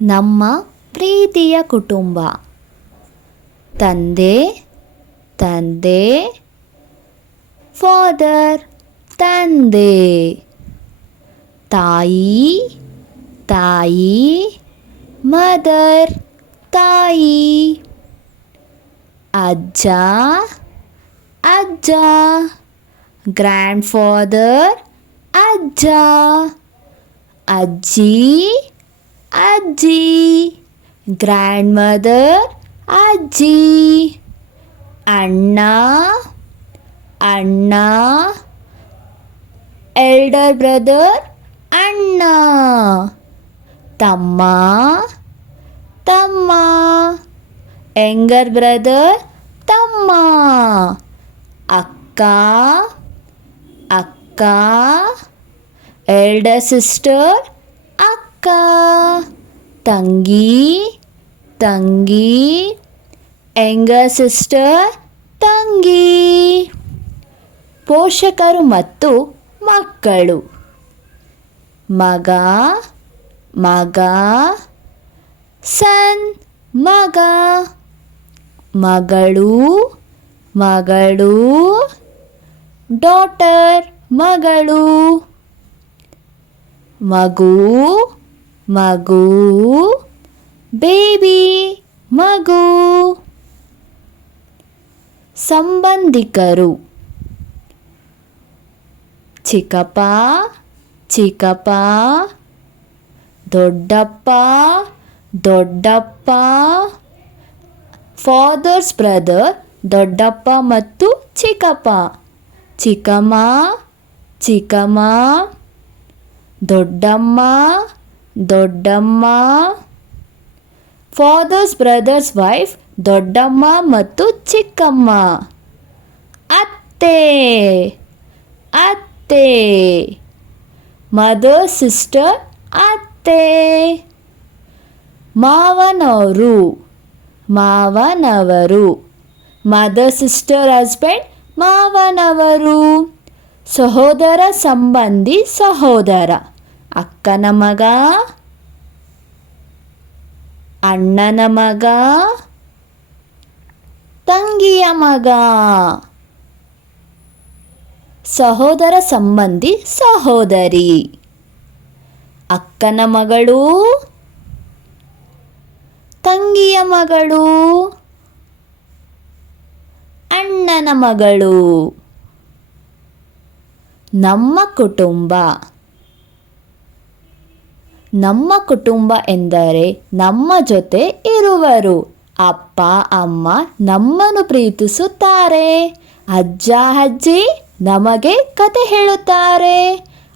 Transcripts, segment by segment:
ನಮ್ಮ ಪ್ರೀತಿಯ ಕುಟುಂಬ. ತಂದೆ ತಂದೆ, ಫಾದರ್ ತಂದೆ. ತಾಯಿ ತಾಯಿ, ಮದರ್ ತಾಯಿ. ಅಜ್ಜ ಅಜ್ಜ, ಗ್ರ್ಯಾಂಡ್ ಫಾದರ್ ಅಜ್ಜ. ಅಜ್ಜಿ ಅಜ್ಜಿ, ಗ್ರ್ಯಾಂಡ್ ಮದರ್ ಅಜ್ಜಿ. ಅಣ್ಣ ಅಣ್ಣ, ಎಲ್ಡರ್ ಬ್ರದರ್ ಅಣ್ಣ. ತಮ್ಮ ತಮ್ಮ, ಯಂಗರ್ ಬ್ರದರ್ ತಮ್ಮ. ಅಕ್ಕ ಅಕ್ಕ, ಎಲ್ಡರ್ ಸಿಸ್ಟರ್ ಅಕ್ಕ. ತಂಗಿ ತಂಗಿ, ಯಂಗರ್ ಸಿಸ್ಟರ್ ತಂಗಿ. ಪೋಷಕರು ಮತ್ತು ಮಕ್ಕಳು. ಮಗ ಮಗ, ಸನ್ ಮಗ. ಮಗಳು ಮಗಳು, ಡಾಟರ್ ಮಗಳು. ಮಗು ಮಗು, ಬೇಬಿ ಮಗು. ಸಂಬಂಧಿಕರು. ಚಿಕ್ಕಪ್ಪ ಚಿಕ್ಕಪ್ಪ, ದೊಡ್ಡಪ್ಪ ದೊಡ್ಡಪ್ಪ. ಫಾದರ್ಸ್ ಬ್ರದರ್, ದೊಡ್ಡಪ್ಪ ಮತ್ತು ಚಿಕ್ಕಪ್ಪ. ಚಿಕ್ಕಮ್ಮ ಚಿಕ್ಕಮ್ಮ, ದೊಡ್ಡಮ್ಮ ದೊಡ್ಡಮ್ಮ. ಫಾದರ್ಸ್ ಬ್ರದರ್ಸ್ ವೈಫ್, ದೊಡ್ಡಮ್ಮ ಮತ್ತು ಚಿಕ್ಕಮ್ಮ. ಅತ್ತೆ ಅತ್ತೆ, ಮದರ್ ಸಿಸ್ಟರ್ ಅತ್ತೆ. ಮಾವನವರು ಮಾವನವರು, ಮದರ್ ಸಿಸ್ಟರ್ ಹಸ್ಬೆಂಡ್ ಮಾವನವರು. ಸಹೋದರ ಸಂಬಂಧಿ ಸಹೋದರ, ಅಕ್ಕನ ಮಗ, ಅಣ್ಣನ ಮಗ, ತಂಗಿಯ ಮಗ. ಸಹೋದರ ಸಂಬಂಧಿ ಸಹೋದರಿ, ಅಕ್ಕನ ಮಗಳು, ತಂಗಿಯ ಮಗಳು, ಅಣ್ಣನ ಮಗಳು. ನಮ್ಮ ಕುಟುಂಬ. ನಮ್ಮ ಕುಟುಂಬ ಎಂದರೆ ನಮ್ಮ ಜೊತೆ ಇರುವರು. ಅಪ್ಪ ಅಮ್ಮ ನಮ್ಮನ್ನು ಪ್ರೀತಿಸುತ್ತಾರೆ. ಅಜ್ಜ ಅಜ್ಜಿ ನಮಗೆ ಕತೆ ಹೇಳುತ್ತಾರೆ.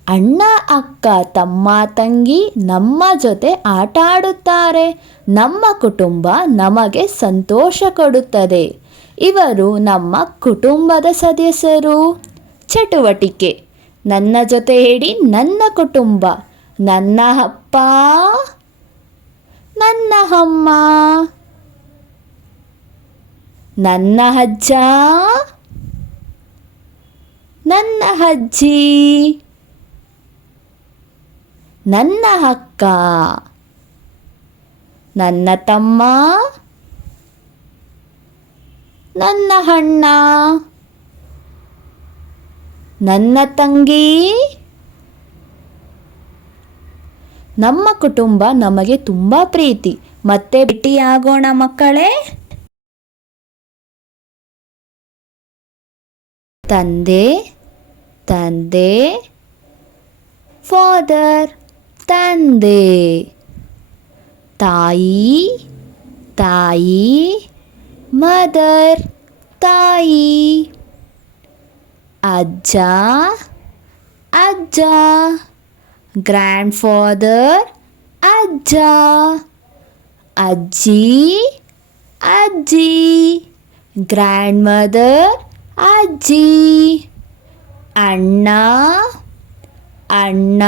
ಅಣ್ಣ ಅಕ್ಕ ತಮ್ಮ ತಂಗಿ ನಮ್ಮ ಜೊತೆ ಆಟ ಆಡುತ್ತಾರೆ. ನಮ್ಮ ಕುಟುಂಬ ನಮಗೆ ಸಂತೋಷ ಕೊಡುತ್ತದೆ. ಇವರು ನಮ್ಮ ಕುಟುಂಬದ ಸದಸ್ಯರು. ಚಟುವಟಿಕೆ. ನನ್ನ ಜೊತೆ ಹೇಳಿ ನನ್ನ ಕುಟುಂಬ. ನನ್ನ ಅಪ್ಪ, ನನ್ನ ಅಮ್ಮ, ನನ್ನ ಅಜ್ಜ, ನನ್ನ ಅಜ್ಜಿ, ನನ್ನ ಅಕ್ಕ, ನನ್ನ ತಮ್ಮ, ನನ್ನ ಅಣ್ಣ, ನನ್ನ ತಂಗಿ. ನಮ್ಮ ಕುಟುಂಬ ನಮಗೆ ತುಂಬ ಪ್ರೀತಿ. ಮತ್ತೆ ಭೇಟಿಯಾಗೋಣ ಮಕ್ಕಳೇ. ತಂದೆ ತಂದೆ, ಫಾದರ್ ತಂದೆ. ತಾಯಿ ತಾಯಿ, ಮದರ್ ತಾಯಿ. ಅಜ್ಜ ಅಜ್ಜ, ಗ್ರ್ಯಾಂಡ್ ಫಾದರ್ ಅಜ್ಜ. ಅಜ್ಜಿ ಅಜ್ಜಿ, ಗ್ರ್ಯಾಂಡ್ ಮದರ್ ಅಜ್ಜಿ. ಅಣ್ಣ ಅಣ್ಣ,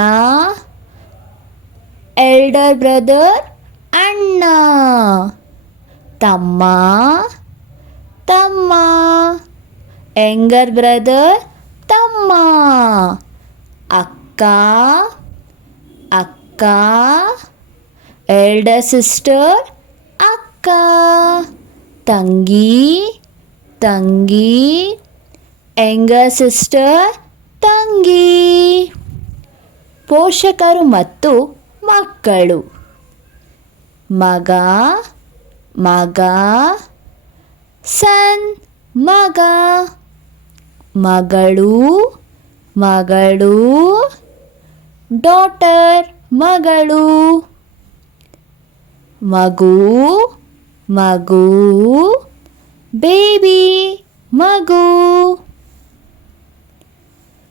ಎಲ್ಡರ್ ಬ್ರದರ್ ಅಣ್ಣ. ತಮ್ಮ ತಮ್ಮ, ಯಂಗರ್ ಬ್ರದರ್ ತಮ್ಮ. ಅಕ್ಕ ಅಕ್ಕ, ಎಲ್ಡರ್ ಸಿಸ್ಟರ್ ಅಕ್ಕ, ತಂಗಿ ತಂಗಿ, ಯಂಗರ್ ಸಿಸ್ಟರ್ ತಂಗಿ. ಪೋಷಕರು ಮತ್ತು ಮಕ್ಕಳು ಮಗ ಮಗ, ಸನ್ ಮಗ, ಮಗಳು ಮಗಳು, ಡಾಟರ್ ಮಗಳು, ಮಗು ಮಗು, ಬೇಬಿ ಮಗು.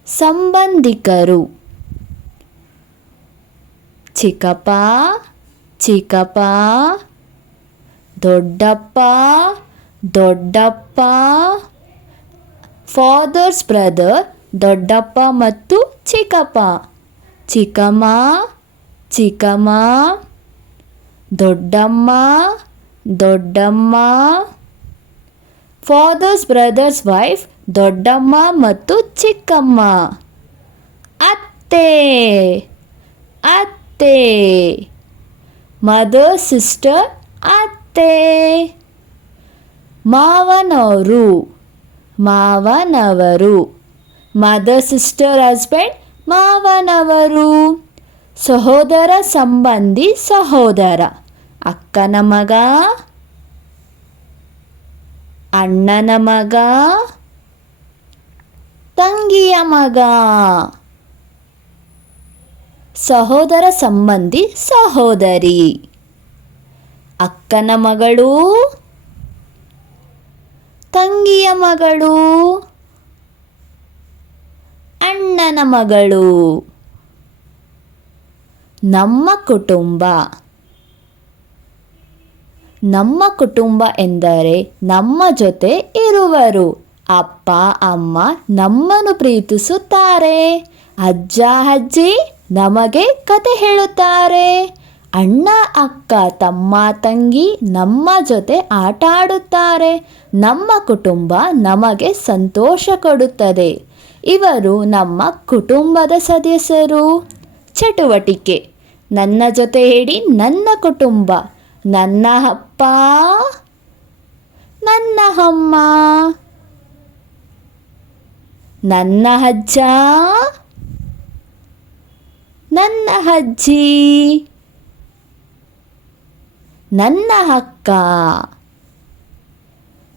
ಸಂಬಂಧಿಕರು ಚಿಕ್ಕಪ್ಪ ಚಿಕ್ಕಪ್ಪ, ದೊಡ್ಡಪ್ಪ ದೊಡ್ಡಪ್ಪ, ಫಾದರ್ಸ್ ಬ್ರದರ್ ದೊಡ್ಡಪ್ಪ ಮತ್ತು ಚಿಕ್ಕಪ್ಪ, ಚಿಕ್ಕಮ್ಮ ಚಿಕ್ಕಮ್ಮ, ದೊಡ್ಡಮ್ಮ ದೊಡ್ಡಮ್ಮ, ಫಾದರ್ಸ್ ಬ್ರದರ್ಸ್ ವೈಫ್ ದೊಡ್ಡಮ್ಮ ಮತ್ತು ಚಿಕ್ಕಮ್ಮ, ಅತ್ತೆ ಅತ್ತೆ, ಮದರ್ ಸಿಸ್ಟರ್ ಅತ್ತೆ, ಮಾವನವರು ಮಾವನವರು, ಮದರ್ ಸಿಸ್ಟರ್ ಹಸ್ಬೆಂಡ್ ಮಾವನವರು, ಸಹೋದರ ಸಂಬಂಧಿ ಸಹೋದರ, ಅಕ್ಕನ ಮಗ ಅಣ್ಣನ ಮಗ, ತಂಗಿಯ ಮಗ. ಸಹೋದರ ಸಂಬಂಧಿ ಸಹೋದರಿ, ಅಕ್ಕನ ಮಗಳು, ತಂಗಿಯ ಮಗಳು, ಅಣ್ಣನ ಮಗಳು. ನಮ್ಮ ಕುಟುಂಬ ನಮ್ಮ ಕುಟುಂಬ ಎಂದರೆ ನಮ್ಮ ಜೊತೆ ಇರುವರು. ಅಪ್ಪ ಅಮ್ಮ ನಮ್ಮನ್ನು ಪ್ರೀತಿಸುತ್ತಾರೆ, ಅಜ್ಜ ಅಜ್ಜಿ ನಮಗೆ ಕತೆ ಹೇಳುತ್ತಾರೆ, ಅಣ್ಣ ಅಕ್ಕ ತಮ್ಮ ತಂಗಿ ನಮ್ಮ ಜೊತೆ ಆಟ ಆಡುತ್ತಾರೆ. ನಮ್ಮ ಕುಟುಂಬ ನಮಗೆ ಸಂತೋಷ ಕೊಡುತ್ತದೆ. ಇವರು ನಮ್ಮ ಕುಟುಂಬದ ಸದಸ್ಯರು. ಚಟುವಟಿಕೆ ನನ್ನ ಜೊತೆ ಹೇಳಿ. ನನ್ನ ಕುಟುಂಬ, ನನ್ನ ಅಪ್ಪ, ನನ್ನ ಅಮ್ಮ, ನನ್ನ ಅಜ್ಜ, ನನ್ನ ಅಜ್ಜಿ, ನನ್ನ ಅಕ್ಕ,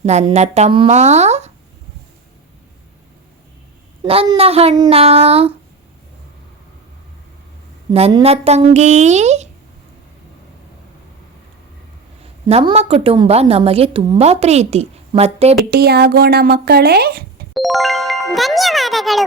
ನನ್ನ ತಮ್ಮ, ನನ್ನ ಅಣ್ಣ, ನನ್ನ ತಂಗಿ. ನಮ್ಮ ಕುಟುಂಬ ನಮಗೆ ತುಂಬ ಪ್ರೀತಿ. ಮತ್ತೆ ಭೇಟಿಯಾಗೋಣ ಮಕ್ಕಳೇ. ಧನ್ಯವಾದಗಳು.